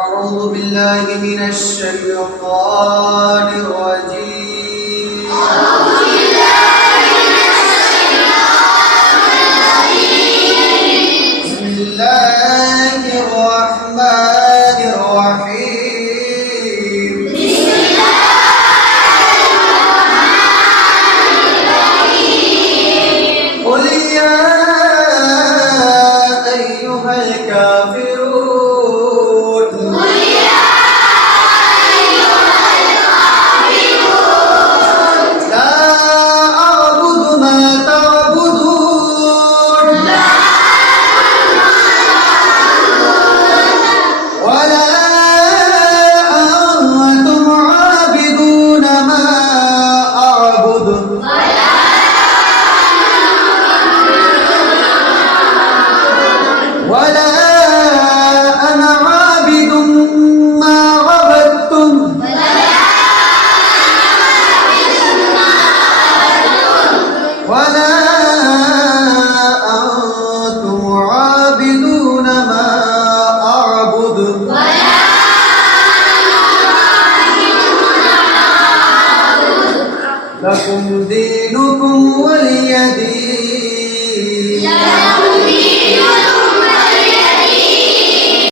أعوذ بالله من الشيطان الرجيم بسم الله الرحمن الرحيم قل يا أيها الكافرون لا أعبد ما تعبدون ولا أنتم عابدون ما أعبد ولا أنا عابد ما عبدتم ولا أنتم عابدون ما أعبد لكم دينكم ولي دين